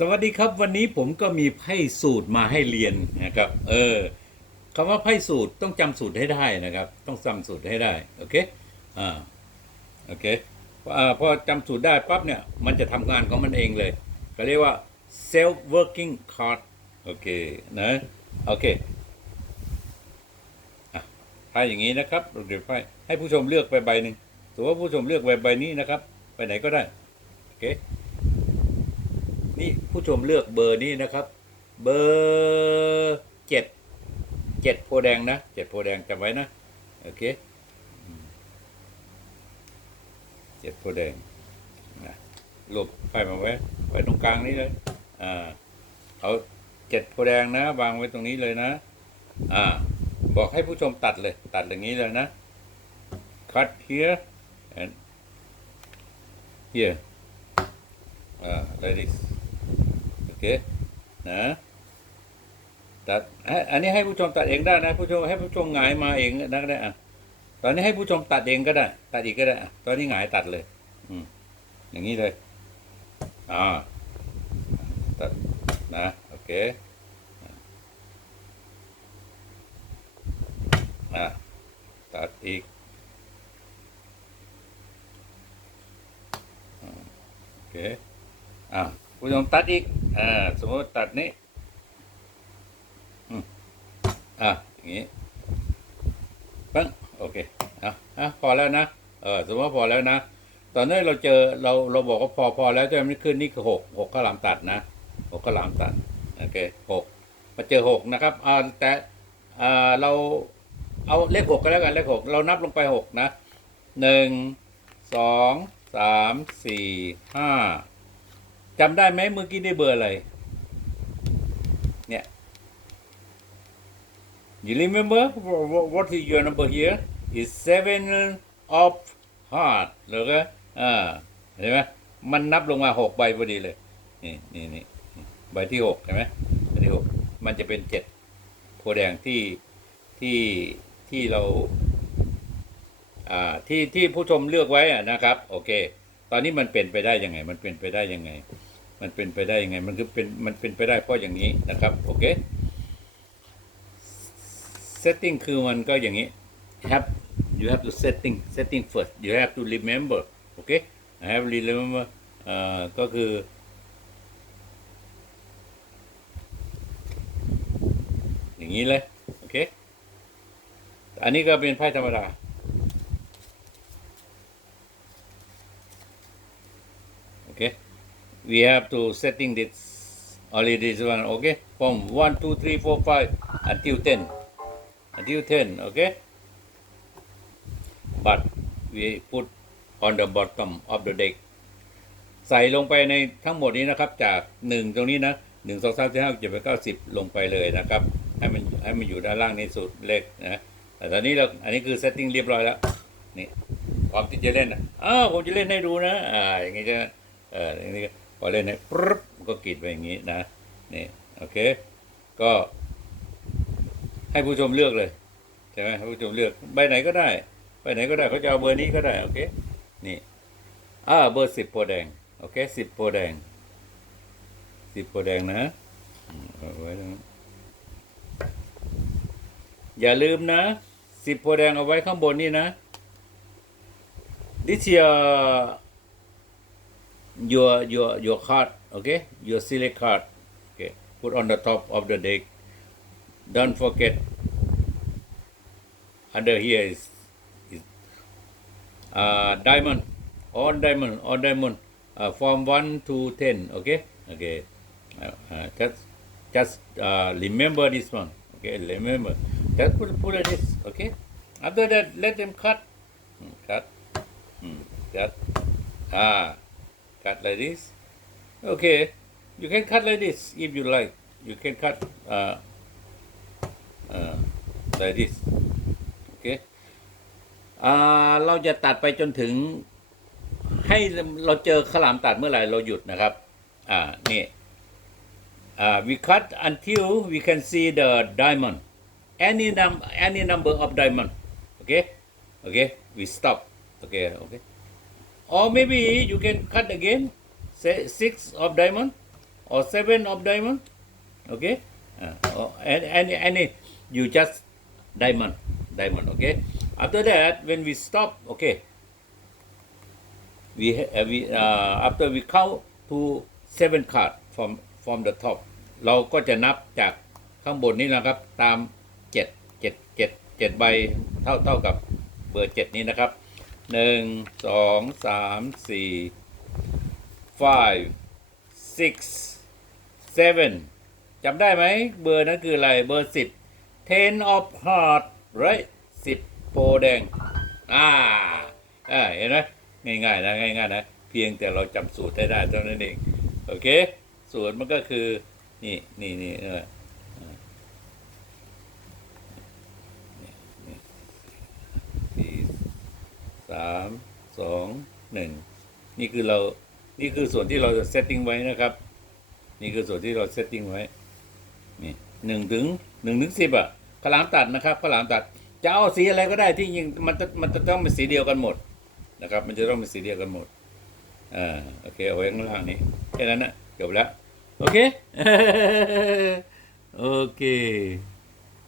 สวัสดีครับวันนี้ผมก็มีไพ่สูตรมาให้เรียนนะครับ เออคำว่าไพ่สูตรต้องจำสูตรให้ได้นะครับ ต้องจำสูตรให้ได้โอเคอ่าโอเคอ่าพอจำสูตรได้ปั๊บเนี่ยมันจะทำงานของมันเองเลยก็เรียกว่า self working card โอเคนะโอเคไพ่อย่างนี้นะครับเดี๋ยวไพ่ให้ผู้ชมเลือกไปใบหนึ่งสมมติว่าผู้ชมเลือกใบใบนี้นะครับ ไปไหนก็ได้โอเค นี่ผู้ชมเลือกเบอร์นี้นะครับ เบอร์เจ็ดเจ็ดโพแดงนะเจ็ดโพแดงจำไว้นะ โอเคเจ็ดโพแดงนะรวบไฟมาไว้ไว้ตรงกลางนี้เลยอ่าเอาเจ็ดโพแดงนะ วางไว้ตรงนี้เลยนะ อ่า บอกให้ผู้ชมตัดเลย ตัดอย่างนี้เลยนะ cut here and here อ่า like this เคนะตัดอันนี้ให้ผู้ชมตัดเองได้นะ ผู้ชมให้ผู้ชมหงายมาเองนะก็ได้อะตอนนี้ให้ผู้ชมตัดเองก็ได้ ตัดอีกก็ได้ตอนนี้หงายตัดเลย อืมอย่างนี้เลยอ่าตัดนะโอเคอะตัดอีกโอเคอ่าผู้ชมตัดอีก อ่าสมมติตัดนี้อ่าอย่างนี้ปั้งโอเคอะอะพอแล้วนะเออสมมติว่าพอแล้วนะ ตอนนี้เราเจอเราเราบอกว่าพอพอแล้วจะไม่ขึ้นนี่คือหกหกข้าวหลามตัดนะหกข้าวหลามตัดโอเคหกมาเจอหกนะครับอ่าแต่อ่าเราเอาเลขหกก็แล้วกันเลขหกเรานับลงไปหกนะหนึ่งสองสามสี่ห้า จำได้ไหมเมื่อกี้ได้เบอร์อะไรเนี่ย you remember what is your number here is seven of heart หรือก็อ่าเห็นไหมมันนับลงมาหกใบพอดีเลย นี่นี่นี่ใบที่หกเห็นไหมใบที่หกมันจะเป็นเจ็ดโพแดงที่ที่ที่เราอ่าที่ที่ผู้ชมเลือกไว้อะนะครับ โอเค ตอนนี้มันเป็นไปได้ยังไง มันเป็นไปได้ยังไง มันเป็นไปได้ยังไง มันคือเป็นมันเป็นไปได้เพราะอย่างนี้นะครับโอเค setting คือมันก็อย่างนี้ have you have to setting setting first you have to remember โอเค I have remember ก็คืออย่างนี้เลยโอเค อันนี้ก็เป็นไพ่ธรรมดา okay we have to setting this only this one okay from 1 2 3 4 5 until 10 until 10 okay but we put on the bottom of the deck ใส่ลงไปในทั้งหมดนี้นะครับ จากหนึ่งตรงนี้นะหนึ่งสองสามสี่ห้าเจ็ดแปดเก้าสิบลงไปเลยนะครับ ให้มันให้มันอยู่ด้านล่างในสุดเลขนะแต่ตอนนี้เราอันนี้คือ setting เรียบร้อยแล้ว นี่พร้อมที่จะเล่นนะอ้าวผมจะเล่นให้ดูนะอ่าอย่างงี้จะเอออย่างนี้ พอเล่นให้ปึ๊บก็กรีดไปอย่างนี้นะนี่โอเค ก็ให้ผู้ชมเลือกเลยใช่ไหมให้ผู้ชมเลือกใบไหนก็ได้ใบไหนก็ได้เขาจะเอาเบอร์นี้ก็ได้โอเคนี่อ่าเบอร์สิบโพแดงโอเคสิบโพแดงสิบโพแดงนะเอาไว้ตรงนั้อย่าลืมนะสิบโพแดงเอาไว้ข้างบนนี่นะ this year your your your card okay? Your select card okay? Put on the top of the deck. Don't forget under here is is uh diamond. On diamond on diamond. Uh, from 1 to 10 okay? Okay. Uh, uh, just just uh, remember this one okay? Remember. Just put put this okay? After that let them cut. Hmm, cut. Hmm, cut. Ah cut like this okay you can cut like this if you like you can cut uh, uh, like this okay เราจะตัดไปจนถึงให้เราเจอขลามตัดเมื่อไหร่เราหยุดนะครับ อ่า นี่ อ่า we cut until we can see the diamond any num any number of diamond okay okay we stop okay okay or maybe you can cut again say six of diamond or seven of diamond okay uh, or any, any any you just diamond diamond okay after that when we stop okay we ha- uh, we uh, after we count to seven card from from the top เราก็จะนับจากข้างบนนี้นะครับ ตามเจ็ดเจ็ดเจ็ดเจ็ดใบเท่าเท่ากับเบอร์เจ็ดนี้นะครับ หนึ่งสองสามสี่ five six seven จำได้ไหม เบอร์นั้นคืออะไร เบอร์สิบ ten of heart right สิบโพแดง อ่าอ่าเห็นไหมง่ายๆนะ ง่ายๆนะ เพียงแต่เราจำสูตรได้ได้เท่านั้นเอง โอเค สูตรมันก็คือ นี่นี่นี่เออสี่ สามสองหนึ่งนี่คือเรานี่คือส่วนที่เราจะเซตติ้งไว้นะครับ นี่คือส่วนที่เราเซตติ้งไว้นี่หนึ่งถึงหนึ่งถึงสิบอะขาวหลามตัดนะครับขาวหลามตัดจะเอาสีอะไรก็ได้ที่ยิงมันจะมันจะต้องเป็นสีเดียวกันหมดนะครับ มันจะต้องเป็นสีเดียวกันหมดอ่าโอเคเอาไว้ข้างล่างนี้แค่นั้นนะจบแล้วโอเคโอเค